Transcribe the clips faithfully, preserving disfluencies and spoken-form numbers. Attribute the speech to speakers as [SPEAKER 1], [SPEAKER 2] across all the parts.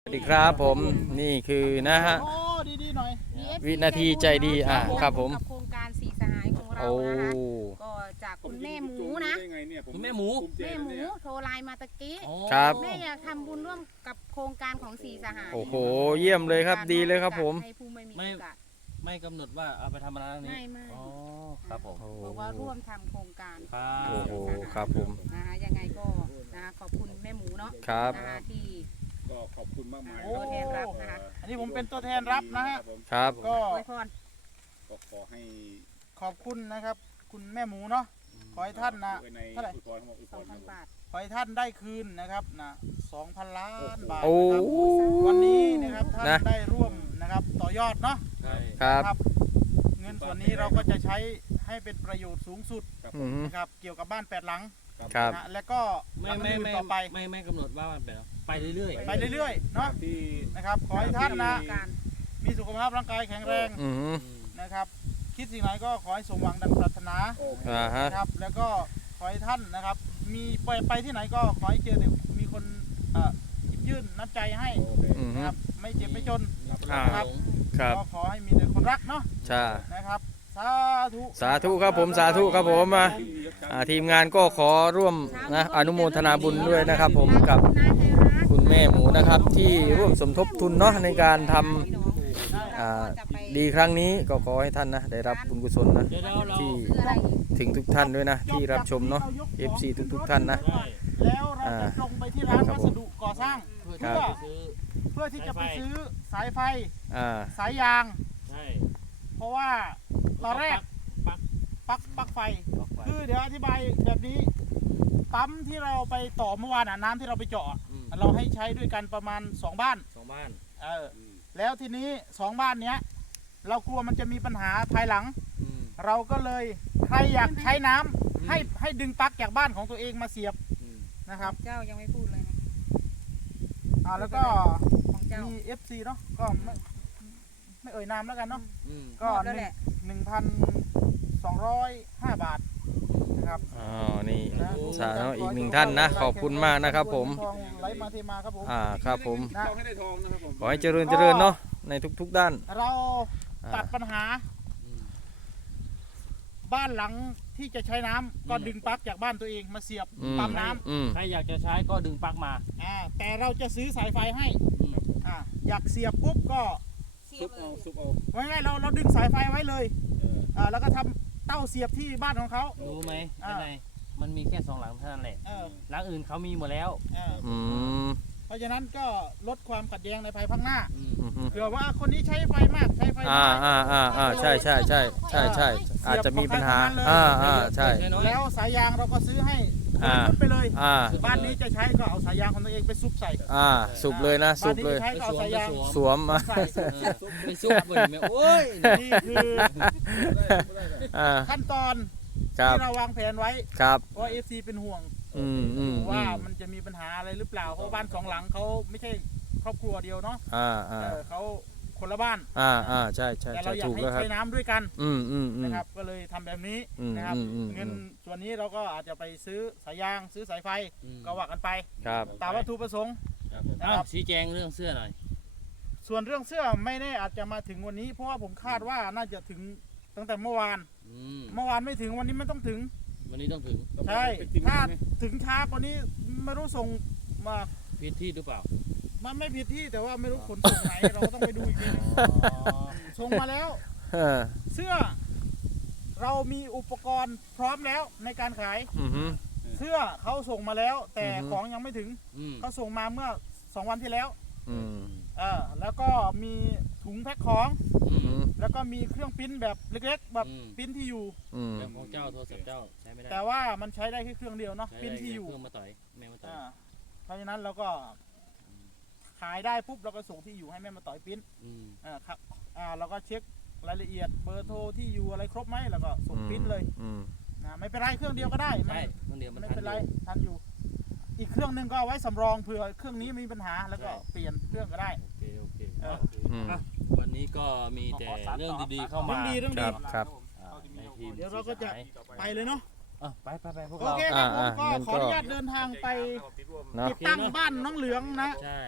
[SPEAKER 1] สวัสดีครับผมนี่คือนะฮะ
[SPEAKER 2] โอ้ดีๆหน่อย
[SPEAKER 1] วินาทีใจดีอ่ะครับผม
[SPEAKER 3] กับโครงการสี่สหายของเรา
[SPEAKER 1] โอ้
[SPEAKER 3] นะคะก็จากคุณแม่หมูนะ
[SPEAKER 4] คุณแม่หมู
[SPEAKER 3] แม่หมูโทรไลน์มาตะกี้
[SPEAKER 1] ครับ
[SPEAKER 3] แม่อยากทำบุญร่วมกับโครงการของสี่สหาย
[SPEAKER 1] โอ้โหเยี่ยมเลยครับดีเลยครับผม
[SPEAKER 3] ให้ผู้ไม่มีโอกาส
[SPEAKER 4] ไม่กำหนดว่าเอาไปทำอะไรนี้
[SPEAKER 3] ไม่ไม่
[SPEAKER 4] อ๋อครับผม
[SPEAKER 3] บอกว่าร่วมทำโครงการ
[SPEAKER 4] ครับ
[SPEAKER 1] โอ้โหครับผม
[SPEAKER 3] นะคะยังไงก็นะคะขอบคุณแม่หมูเนาะ
[SPEAKER 1] ครับ
[SPEAKER 3] นะคะที่
[SPEAKER 5] ก็ขอบคุณมากมาย
[SPEAKER 2] โอ้
[SPEAKER 3] ตัวแทนรับนะคะ
[SPEAKER 2] อันนี้ผมเป็นตัวแทนรับนะฮะ
[SPEAKER 1] ครับ
[SPEAKER 2] ก็
[SPEAKER 3] อวยพร
[SPEAKER 5] ก็ขอให้
[SPEAKER 2] ขอบคุณนะครับ คุณแม่หมูเนาะขอให้ท่านนะ
[SPEAKER 5] ใน
[SPEAKER 2] เท่าไหร่
[SPEAKER 5] อุปกรณ์ของอุป
[SPEAKER 3] ส
[SPEAKER 5] ก
[SPEAKER 3] อง
[SPEAKER 5] รณ์
[SPEAKER 3] พันบาท
[SPEAKER 2] ขอให้ท่านได้คืนนะครับนะสองพันล้านบาท
[SPEAKER 1] โอ้
[SPEAKER 2] นะครับวันนี้นะครับท่าน
[SPEAKER 1] นะ
[SPEAKER 2] ได้ร่วมนะครับต่อยอดเนาะ
[SPEAKER 4] ใช่
[SPEAKER 1] ครับ
[SPEAKER 2] ครับ เงินส่วนนี้เราก็จะใช้ให้เป็นประโยชน์สูงสุด
[SPEAKER 1] อืม
[SPEAKER 2] นะครับเกี่ยวกับบ้านแปดหลัง
[SPEAKER 1] ครับ
[SPEAKER 2] นะแล้วก็
[SPEAKER 4] ไม่
[SPEAKER 2] หลัง
[SPEAKER 4] ไม่
[SPEAKER 2] อื่น
[SPEAKER 4] ไม่
[SPEAKER 2] ต่อไป
[SPEAKER 4] ไม่ไม่กำหนดว่ามันเป็นไปเรื่อย
[SPEAKER 2] ไปเรื่อยๆเนาะ
[SPEAKER 5] ที่
[SPEAKER 2] นะครับขอให้ท่านนะ
[SPEAKER 3] การ
[SPEAKER 2] มีสุขภาพร่างกายแข็งแรง
[SPEAKER 1] อืม
[SPEAKER 2] นะครับ คิดสิ่งไหนก็ขอให้สมหวังดังปรารถนา
[SPEAKER 5] โอเค
[SPEAKER 1] อ่าฮะ
[SPEAKER 2] นะครับแล้วก็ขอให้ท่านนะครับ มีไปไปที่ไหนก็ขอให้เจอแต่มีคนเอ่อหยิบยื่นน้ำใจให้
[SPEAKER 5] โอเค
[SPEAKER 1] อืม
[SPEAKER 2] นะครับไม่เจ็บไม่จน
[SPEAKER 1] อ่า
[SPEAKER 2] ครับ
[SPEAKER 1] ครับ
[SPEAKER 2] ก็ขอให้มีแต่คนรักเนาะ
[SPEAKER 1] ใช่
[SPEAKER 2] นะครับสาธุ
[SPEAKER 1] สาธุครับผมสาธุครับผมมาอ่าทีมงานก็ขอร่วมนะอนุโมทนาบุญด้วยนะครับผมกับคุณแม่หมูนะครับที่ร่วมสมทบทุนเนาะในการทำอ่าดีครั้งนี้ก็ขอให้ท่านนะได้รับบุญกุศลนะ
[SPEAKER 4] ๆเดี๋ยวเราเรา
[SPEAKER 1] ที่
[SPEAKER 3] ซื้ออะไร
[SPEAKER 1] ถึงทุกท่านด้วยนะที่รับชมเนาะ เอฟ ซี ทุกๆท่านนะ
[SPEAKER 4] ใช่
[SPEAKER 2] แล้วเราจะตรงไปที่ร้าน
[SPEAKER 1] ครับ
[SPEAKER 2] วั
[SPEAKER 1] ผม
[SPEAKER 2] สดุก่อสร้าง
[SPEAKER 4] เพื่อ
[SPEAKER 1] ครั
[SPEAKER 4] ที่
[SPEAKER 1] บ
[SPEAKER 4] จะซื้อ
[SPEAKER 2] เพื่อที่จะไป
[SPEAKER 4] สายไฟ
[SPEAKER 2] ซื้อสายไฟ
[SPEAKER 1] อ่า
[SPEAKER 2] สายยาง
[SPEAKER 4] ใช่
[SPEAKER 2] เพราะว่าตอนแรก
[SPEAKER 4] ปัก
[SPEAKER 2] ปลั๊กปลั๊กไฟ
[SPEAKER 4] ปักไฟ
[SPEAKER 2] คือเดี๋ยวอธิบายแบบนี้ปั๊มที่เราไปต่อเมื่อวานอ่ะน้ำที่เราไปเจาะอะ
[SPEAKER 4] อืม
[SPEAKER 2] เราให้ใช้ด้วยกันประมาณสองบ้าน
[SPEAKER 4] สองบ้าน
[SPEAKER 2] เออแล้วทีนี้สองบ้านเนี้ยเรากลัวมันจะมีปัญหาภายหลัง
[SPEAKER 4] อืม
[SPEAKER 2] เราก็เลยใครอยากใช้น้ำ
[SPEAKER 4] อืม
[SPEAKER 2] ให้ให้ดึงปลั๊กจากบ้านของตัวเองมาเสียบ
[SPEAKER 4] อืม
[SPEAKER 2] นะครับ
[SPEAKER 3] เจ้ายังไม่พูดเลยนะ
[SPEAKER 2] อ่าแล้วก็
[SPEAKER 3] ของเจ้า
[SPEAKER 2] มี เอฟ ซี เนาะก็ไม่ไม่เอ่ยนามแล้วกันเนาะ
[SPEAKER 4] อืม
[SPEAKER 2] ก็
[SPEAKER 3] หมด
[SPEAKER 2] ห
[SPEAKER 3] แล้ว
[SPEAKER 2] นึ่
[SPEAKER 3] แห
[SPEAKER 2] ง
[SPEAKER 3] ละ
[SPEAKER 2] หนึ่งพันสองร้อยห้าบาทนะครับ
[SPEAKER 1] อ๋อนี่สาธุอีกหนึ่งท่านนะขอบคุณมากนะครับผม
[SPEAKER 2] ทองไหลมาเทมาครับผม
[SPEAKER 1] อ่าครับผม
[SPEAKER 5] ทองให้ได้ทองนะครับผม
[SPEAKER 1] ขอให้เจริญเจริญเนาะในทุกๆด้าน
[SPEAKER 2] เรา
[SPEAKER 1] อ่า
[SPEAKER 2] ตัดปัญหา
[SPEAKER 4] อืม
[SPEAKER 2] บ้านหลังที่จะใช้น้ำก็ดึงปลั๊กจากบ้านตัวเองมาเสียบ
[SPEAKER 1] อืม
[SPEAKER 2] ปั๊มน้ำ
[SPEAKER 1] อืม
[SPEAKER 4] ใครอยากจะใช้ก็ดึงปลั๊กมา
[SPEAKER 2] อ่าแต่เราจะซื้อสายไฟให้
[SPEAKER 4] อืม
[SPEAKER 2] อ่าอยากเสียบปุ๊บก็
[SPEAKER 5] ซุปเอาซุปเอา
[SPEAKER 2] ว่าไงเราเราดึงสายไฟไว้เลย
[SPEAKER 5] เออ
[SPEAKER 2] อ่าแล้วก็ทำเต้าเสียบที่บ้านของเขา
[SPEAKER 4] รู้ไหม
[SPEAKER 2] อ่า
[SPEAKER 4] ข้างในมันมีแค่สองหลังเท่านั้นแหละ
[SPEAKER 2] เออ
[SPEAKER 4] หลังอื่นเขามีหมดแล้ว
[SPEAKER 2] เออ
[SPEAKER 1] อืม
[SPEAKER 2] เพราะฉะนั้นก็ลดความขัดแย้งในภายภาคหน้า
[SPEAKER 4] อืม
[SPEAKER 1] อืมอืม
[SPEAKER 2] เผื่อว่าคนนี้ใช้ไฟมากใช้ไฟ
[SPEAKER 1] อ่า
[SPEAKER 2] น้อย
[SPEAKER 1] อ่าอ่าอ่าใช่ใช่ใช่ใช่ใช่อาจจะมีปัญหาอ่าอ่าใช่
[SPEAKER 2] แล้วสายยางเราก็ซื้อให้คน
[SPEAKER 1] อ่า
[SPEAKER 2] ละชุดไปเลย
[SPEAKER 1] อ่า
[SPEAKER 2] บ้านนี้จะใช้ก็เอาสายยางของตัวเองไปซุบใส่
[SPEAKER 1] อ่าสุบเลยนะสุ
[SPEAKER 2] บ้าน
[SPEAKER 1] บ
[SPEAKER 2] นี้
[SPEAKER 1] เลย
[SPEAKER 2] จะใช้ก็เอาสายยาง
[SPEAKER 1] สวมอ่ะ
[SPEAKER 2] ใส่
[SPEAKER 4] เออไปซุปบนแม่โอ้ย
[SPEAKER 2] นี่คือ
[SPEAKER 1] อ่า
[SPEAKER 2] ขั้นตอน
[SPEAKER 1] ครับ
[SPEAKER 2] ที่เราวางแผนไว้
[SPEAKER 1] ครับ
[SPEAKER 2] เพราะเอฟซีเป็นห่วง
[SPEAKER 1] อืมอืมอื
[SPEAKER 2] ว่าม มันจะมีปัญหาอะไรหรือเปล่าเพราะบ้านสองหลังเขาไม่ใช่ครอบครัวเดียวเนาะ
[SPEAKER 1] อ่าอ่า
[SPEAKER 2] เออเขาคนละบ้าน
[SPEAKER 1] อ่าอ่าใช่ใช่
[SPEAKER 2] แต่
[SPEAKER 1] ใช่
[SPEAKER 2] เราอยาก
[SPEAKER 1] ถูก
[SPEAKER 2] ให้
[SPEAKER 1] แล้วครับ
[SPEAKER 2] ใช้น้ำด้วยกัน
[SPEAKER 1] อืมอืมอืม
[SPEAKER 2] นะครับก็เลยทำแบบนี้
[SPEAKER 1] อืม
[SPEAKER 2] นะครับ
[SPEAKER 1] อืมอืม
[SPEAKER 2] เงินส่วนนี้เราก็อาจจะไปซื้อสายยางซื้อสายไฟ
[SPEAKER 4] อืม
[SPEAKER 2] ก็ว่ากันไป
[SPEAKER 1] ครับ
[SPEAKER 2] ตามวัตถุประสงค์
[SPEAKER 5] ครับผม
[SPEAKER 2] นะ
[SPEAKER 4] อ้า
[SPEAKER 2] คว รับ
[SPEAKER 4] ชี้แจงเรื่องเสื้อหน่อย
[SPEAKER 2] ส่วนเรื่องเสื้อไม่แน่อาจจะมาถึงวันนี้ เพราะว่าผมคาดว่าน่าจะถึงตั้งแต่เมื่อวาน
[SPEAKER 4] อืม
[SPEAKER 2] เมื่อวานไม่ถึงวันนี้ไม่ต้องถึง
[SPEAKER 4] วันนี้ต้องถึง
[SPEAKER 2] ใช่
[SPEAKER 5] เป็นจริง
[SPEAKER 2] ถ้า
[SPEAKER 5] ไหม
[SPEAKER 2] ถึงช้ากว่านี้ไม่รู้ส่งมา
[SPEAKER 4] ผิดที่หรือเปล่า
[SPEAKER 2] มันไม่ผิดที่แต่ว่าไม่รู้ขนส่งไหน เราก็ต้องไปดูอีกทีนึงส่งมาแล้ว
[SPEAKER 1] เออ
[SPEAKER 2] เสื้อ เรามีอุปกรณ์พร้อมแล้วในการขาย
[SPEAKER 1] อืมฮึ
[SPEAKER 2] เสื้อเขาส่งมาแล้ว แต่
[SPEAKER 1] อือฮึ
[SPEAKER 2] ของยังไม่ถึง
[SPEAKER 4] อืม
[SPEAKER 2] เขาส่งมาเมื่อสองวันที่แล้ว
[SPEAKER 1] อืม
[SPEAKER 2] เออแล้วก็มีถุงแพ็คของ
[SPEAKER 4] อื
[SPEAKER 1] อื
[SPEAKER 4] ม
[SPEAKER 1] ม
[SPEAKER 2] แล้วก็มีเครื่องปริ้นแบบเล็กๆ แบบ
[SPEAKER 4] อืม
[SPEAKER 2] ปริ้นที่อยู่
[SPEAKER 1] อืม
[SPEAKER 4] เรื่องของเจ้าโทรศัพท์เจ้าใช้ไม่ได้
[SPEAKER 2] แต่ว่ามันใช้ได้แค่เครื่องเดียวเนาะ
[SPEAKER 4] ใช้
[SPEAKER 2] ปริ้น
[SPEAKER 4] ได้
[SPEAKER 2] ที่อยู่
[SPEAKER 4] เครื่องมาต่อยแม่มาต่อย
[SPEAKER 2] อ่าเพราะฉะนั้นเราก็ขายได้ปุ๊บเราก็ส่งที่อยู่ให้แม่มาต่อยปริ้น
[SPEAKER 4] อืม
[SPEAKER 2] อ่าครับอ่าเราก็เช็ครายละเอียดเบอร์โทรที่อยู่อะไรครบไหมแล้วก็ส่งปริ้นเลย
[SPEAKER 1] อืม
[SPEAKER 2] นะไม่เป็นไรเครื่องเดียวก็ได้
[SPEAKER 4] ใช่
[SPEAKER 2] ไม่
[SPEAKER 4] เมื่อเดียวมัน
[SPEAKER 2] ไม่
[SPEAKER 4] ทัน
[SPEAKER 2] เป็นไร
[SPEAKER 4] อยู่
[SPEAKER 2] ทันอยู่ อีกเครื่องหนึ่งก็เอาไว้สำรองเผื่อเครื่องนี้มีปัญหาแล้วก็
[SPEAKER 4] ใช่
[SPEAKER 2] เปลี่ยนเครื่องก็ได้
[SPEAKER 4] โอเคโอเค
[SPEAKER 2] เออ
[SPEAKER 1] อืม
[SPEAKER 4] อ่ะวันนี้ก็มีแต่เรื่องดีๆเข้ามา
[SPEAKER 2] เรื่องดีเรื่อง
[SPEAKER 1] ค
[SPEAKER 2] ดี
[SPEAKER 1] รับครับ
[SPEAKER 4] อ่าในทีม
[SPEAKER 2] เดี๋ยวเราก็จะ
[SPEAKER 4] สีสหย
[SPEAKER 2] ไปเลยเนาะ
[SPEAKER 4] อ่ะไปไปไปพวก
[SPEAKER 2] โอ
[SPEAKER 4] เรา
[SPEAKER 2] เคครับผม
[SPEAKER 1] อ่า
[SPEAKER 2] ก็
[SPEAKER 1] อ่างั้น
[SPEAKER 2] ขออนุ
[SPEAKER 1] ก็
[SPEAKER 2] ญาตเดินทางไป
[SPEAKER 1] เนาะ
[SPEAKER 2] ติดตั้งบ้านน้องเหลืองนะ
[SPEAKER 4] ใช่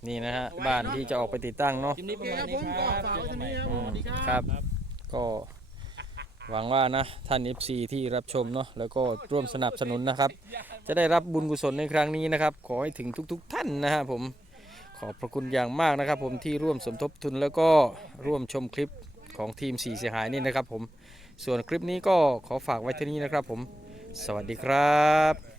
[SPEAKER 1] นี่นะฮะบ้านที่จะออกไปติดตั้งเนาะ
[SPEAKER 4] คลิปนี้
[SPEAKER 2] โอ
[SPEAKER 4] ประ
[SPEAKER 2] เค
[SPEAKER 4] มาณ
[SPEAKER 2] ครับผ
[SPEAKER 4] นี้
[SPEAKER 2] ม
[SPEAKER 4] ค
[SPEAKER 2] ก็
[SPEAKER 4] รับ
[SPEAKER 2] ฝาก
[SPEAKER 4] เจอ
[SPEAKER 2] ไว้
[SPEAKER 4] กัน
[SPEAKER 2] เท่า
[SPEAKER 4] ใหม่
[SPEAKER 2] นี้ครับผมสวัสดีค
[SPEAKER 1] ครับ รับ ก็หวังว่านะท่าน เอฟ ซี ที่รับชมเนาะแล้วก็ร่วมสนับสนุนนะครับ จะได้รับบุญกุศลในครั้งนี้นะครับ ขอให้ถึงทุกๆท่านนะฮะผมขอบพระคุณอย่างมากนะครับ ผมที่ร่วมสมทบทุนแล้วก็ร่วมชมคลิปของทีมสี่เสียหายนี่นะครับผมส่วนคลิปนี้ก็ขอฝากไว้ที่นี้นะครับผมสวัสดีครับ